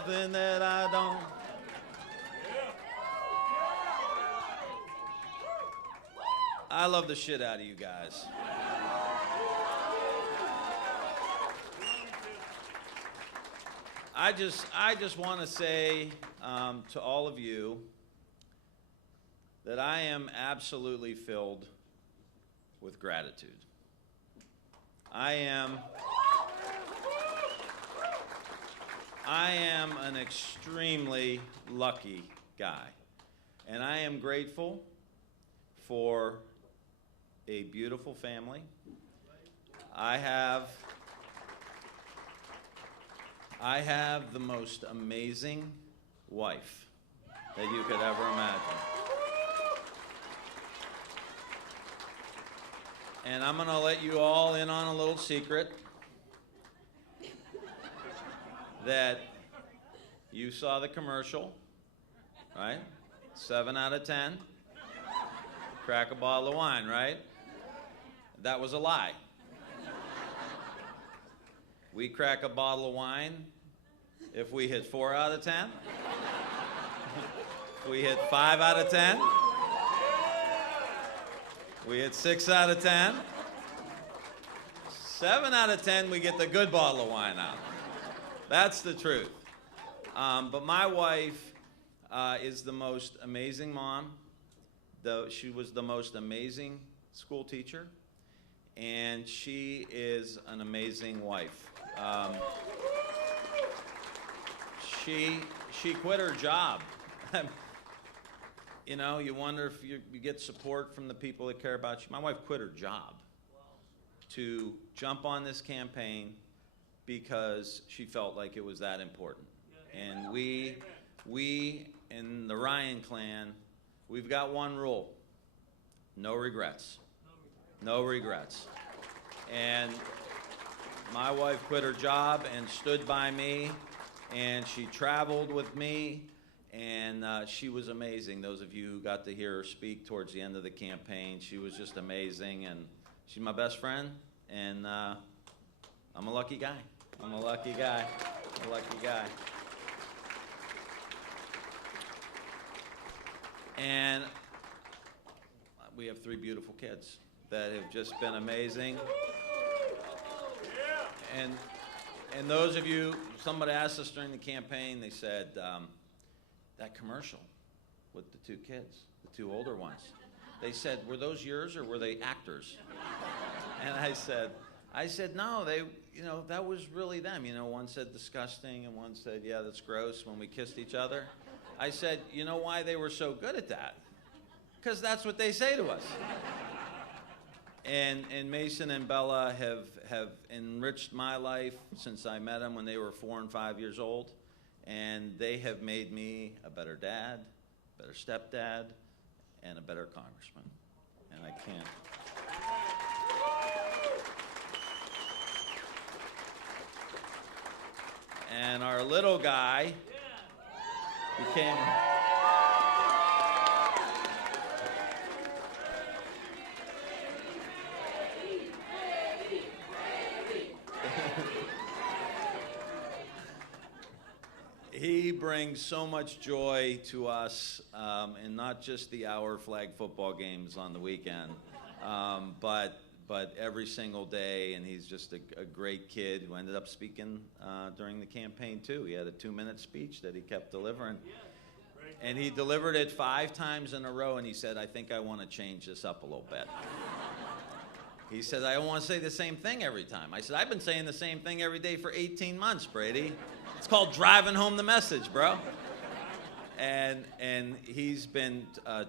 nothing that I don't. I love the shit out of you guys. I just want to say to all of you that I am absolutely filled with gratitude. I am an extremely lucky guy, and I am grateful for a beautiful family. I have the most amazing wife that you could ever imagine. And I'm going to let you all in on a little secret that you saw the commercial, right? 7 out of 10. Crack a bottle of wine, right? That was a lie. We crack a bottle of wine if we hit 4 out of 10. If we hit 5 out of 10. We hit 6 out of 10. 7 out of 10, we get the good bottle of wine out. That's the truth. But my wife is the most amazing mom. She was the most amazing school teacher. And she is an amazing wife. She quit her job. You know, you wonder if you get support from the people that care about you. My wife quit her job to jump on this campaign because she felt like it was that important. And we in the Ryan clan, we've got one rule: no regrets. No regrets. And my wife quit her job and stood by me, and she traveled with me, and she was amazing. Those of you who got to hear her speak towards the end of the campaign, she was just amazing, and she's my best friend, and I'm a lucky guy. I'm a lucky guy. I'm a lucky guy. And we have 3 beautiful kids that have just been amazing. And those of you, somebody asked us during the campaign, they said, that commercial with the 2 kids, the 2 older ones, they said, were those yours or were they actors? And I said, no, that was really them. You know, one said disgusting and one said, yeah, that's gross when we kissed each other. I said, you know why they were so good at that? Because that's what they say to us. And Mason and Bella have enriched my life since I met them when they were 4 and 5 years old. And they have made me a better dad, better stepdad, and a better congressman. And I can't. And our little guy became... He brings so much joy to us, and not just the hour flag football games on the weekend, but every single day. And he's just a great kid who ended up speaking during the campaign too. He had a 2-minute speech that he kept delivering, and he delivered it 5 times in a row. And he said, "I think I want to change this up a little bit." He said, "I don't want to say the same thing every time." I said, "I've been saying the same thing every day for 18 months, Brady. It's called driving home the message, bro." And he's been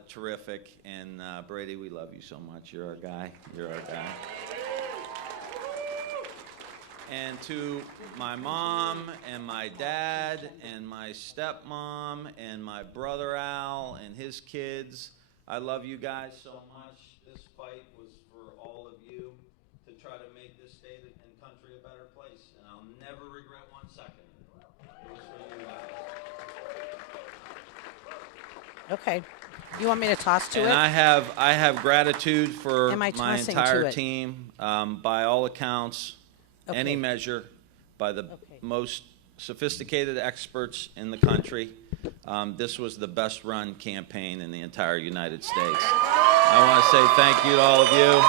terrific. And Brady, we love you so much. You're our guy. You're our guy. And to my mom and my dad and my stepmom and my brother Al and his kids, I love you guys so much. This fight was for all of you to try to make this state and country a better place. And I'll never regret 1 second. It was for you guys. Okay. You want me to toss to and it? I have gratitude for my tossing entire to it? team. By all accounts, Okay. any measure, by the Okay. most sophisticated experts in the country. This was the best run campaign in the entire United States. I want to say thank you to all of you.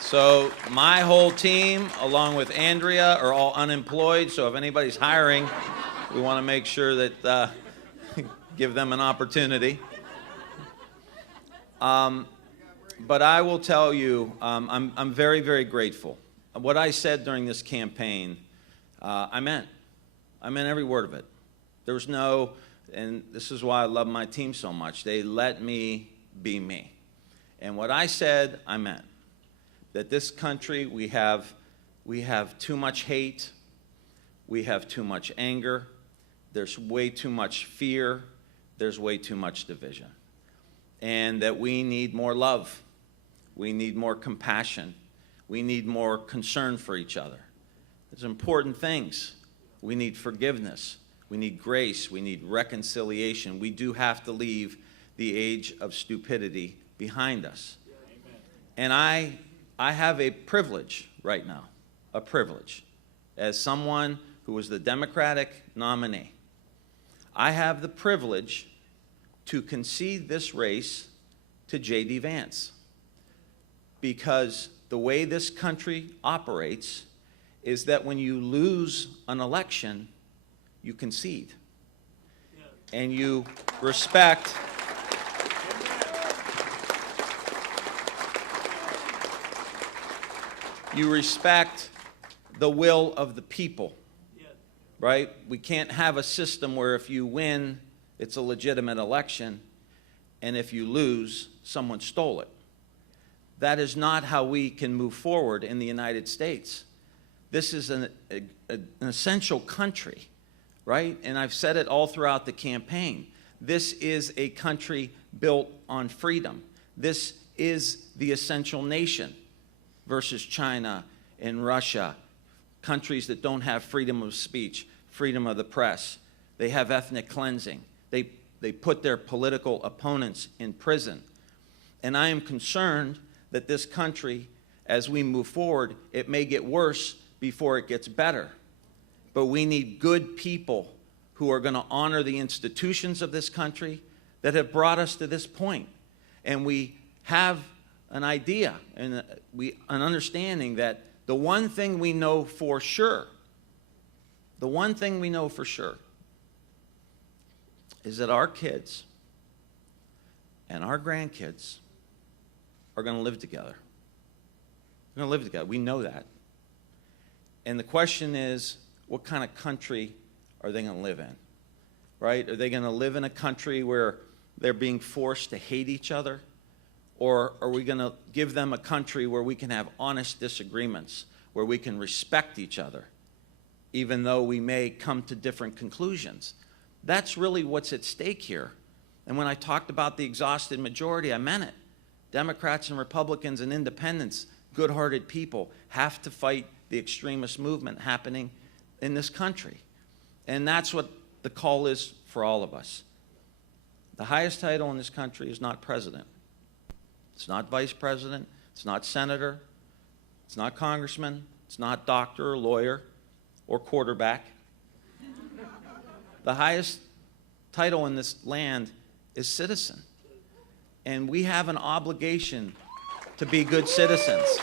So my whole team, along with Andrea, are all unemployed. So if anybody's hiring, we want to make sure that give them an opportunity. But I will tell you, I'm very, very grateful. What I said during this campaign, I meant every word of it. There was no, and this is why I love my team so much. They let me be me. And what I said, I meant. That this country, we have too much hate. We have too much anger. There's way too much fear. There's way too much division. And that we need more love. We need more compassion. We need more concern for each other. There's important things. We need forgiveness. We need grace. We need reconciliation. We do have to leave the age of stupidity behind us. And I have a privilege right now, a privilege, as someone who was the Democratic nominee. I have the privilege to concede this race to JD Vance, because the way this country operates is that when you lose an election, you concede. And you respect the will of the people, right? We can't have a system where if you win, it's a legitimate election, and if you lose, someone stole it. That is not how we can move forward in the United States. This is an essential country, right? And I've said it all throughout the campaign. This is a country built on freedom. This is the essential nation versus China and Russia, countries that don't have freedom of speech, freedom of the press. They have ethnic cleansing. They put their political opponents in prison. And I am concerned that this country, as we move forward, it may get worse before it gets better. But we need good people who are going to honor the institutions of this country that have brought us to this point. And we have an idea and an understanding that the one thing we know for sure, is that our kids and our grandkids are going to live together. They're going to live together. We know that. And the question is, what kind of country are they going to live in? Right? Are they going to live in a country where they're being forced to hate each other? Or are we going to give them a country where we can have honest disagreements, where we can respect each other, even though we may come to different conclusions? That's really what's at stake here. And when I talked about the exhausted majority, I meant it. Democrats and Republicans and independents, good-hearted people, have to fight the extremist movement happening in this country. And that's what the call is for all of us. The highest title in this country is not president. It's not vice president. It's not senator. It's not congressman. It's not doctor or lawyer or quarterback. The highest title in this land is citizen. And we have an obligation to be good citizens.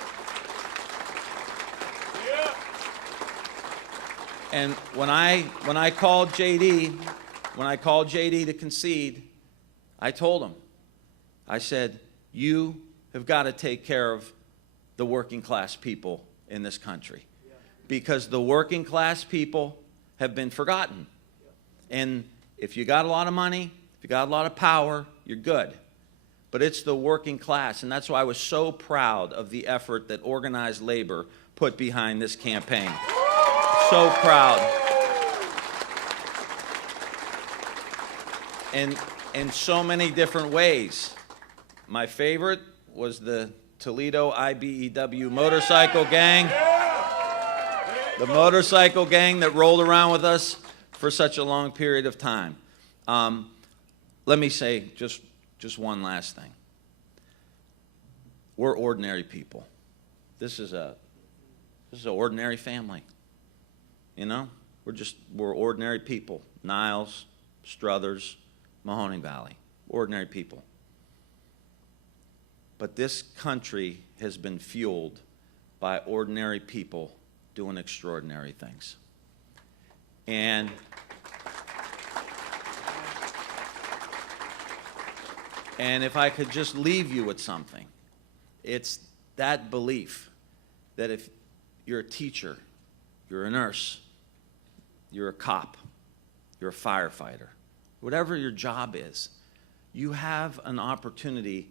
And when I called JD to concede, I told him, I said, you have got to take care of the working class people in this country, because the working class people have been forgotten. And if you got a lot of money, if you got a lot of power, you're good. But it's the working class, and that's why I was so proud of the effort that organized labor put behind this campaign. So proud. And in so many different ways. My favorite was the Toledo IBEW motorcycle gang. The motorcycle gang that rolled around with us for such a long period of time. Let me say just one last thing. We're ordinary people. This is a This is an ordinary family. You know, we're ordinary people. Niles, Struthers, Mahoning Valley, ordinary people. But this country has been fueled by ordinary people doing extraordinary things. And if I could just leave you with something, it's that belief that if you're a teacher, you're a nurse, you're a cop, you're a firefighter, whatever your job is, you have an opportunity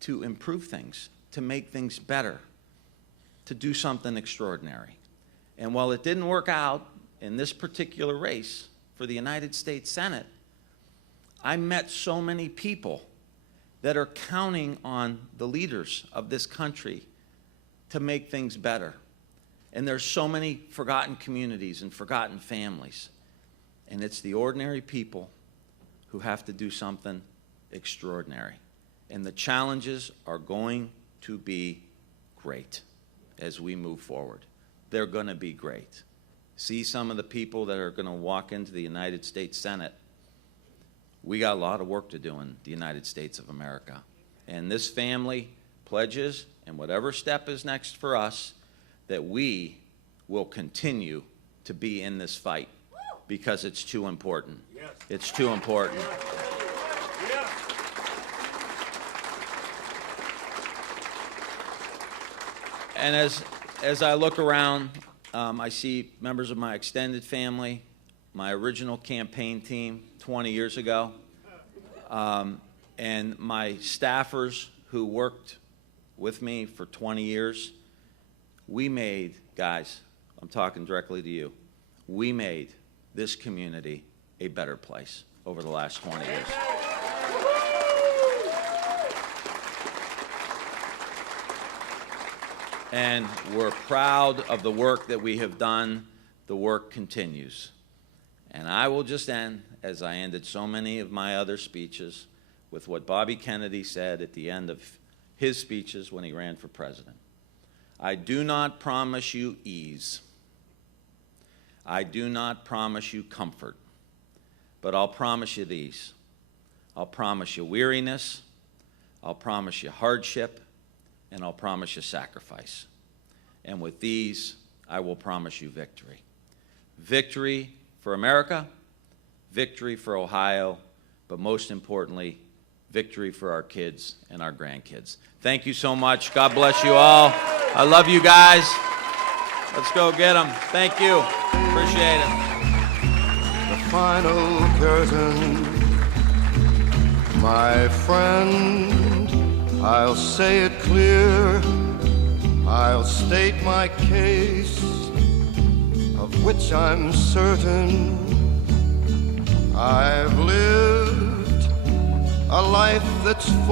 to improve things, to make things better, to do something extraordinary. And while it didn't work out in this particular race for the United States Senate, I met so many people that are counting on the leaders of this country to make things better. And there's so many forgotten communities and forgotten families. And it's the ordinary people who have to do something extraordinary. And the challenges are going to be great as we move forward. They're going to be great. See some of the people that are going to walk into the United States Senate. We got a lot of work to do in the United States of America. And this family pledges, and whatever step is next for us, that we will continue to be in this fight because it's too important. Yes. It's too important. Yes. And as I look around, I see members of my extended family, my original campaign team 20 years ago, and my staffers who worked with me for 20 years. We made, guys, I'm talking directly to you, we made this community a better place over the last 20 years. And we're proud of the work that we have done. The work continues. And I will just end, as I ended so many of my other speeches, with what Bobby Kennedy said at the end of his speeches when he ran for president. I do not promise you ease. I do not promise you comfort. But I'll promise you these. I'll promise you weariness. I'll promise you hardship. And I'll promise you sacrifice. And with these, I will promise you victory. Victory for America, victory for Ohio, but most importantly, victory for our kids and our grandkids. Thank you so much. God bless you all. I love you guys. Let's go get them. Thank you. Appreciate it. The final curtain, my friend, I'll say it clear, I'll state my case, of which I'm certain. I've lived a life that's full